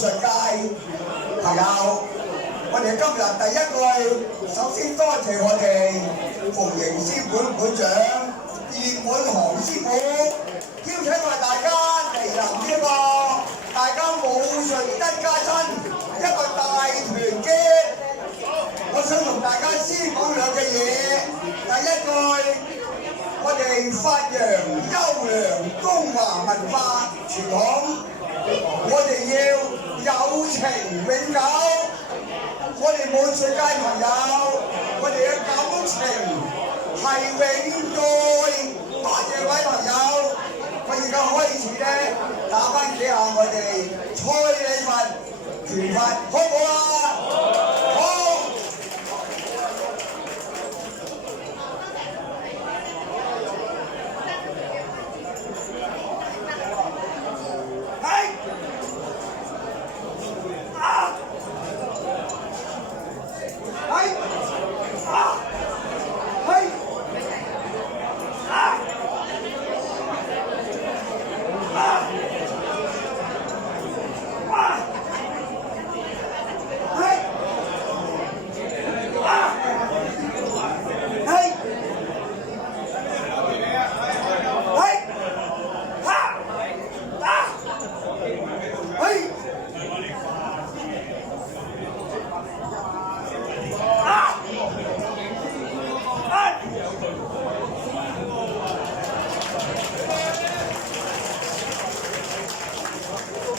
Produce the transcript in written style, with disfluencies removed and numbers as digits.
術界朋友，我哋今日第一句，首先多謝我哋馮營師本會長葉滿航師傅邀請我哋大家嚟臨呢個大家武術一家親一個大團結。我想同大家先講兩句嘢。第一句，我哋發揚優良中華文化傳統，我哋要友情永久。我哋武術界朋友，我哋嘅感情係永在。多謝各位朋友，我而家開始咧打返幾下我哋蔡李佛拳法，好唔好啊？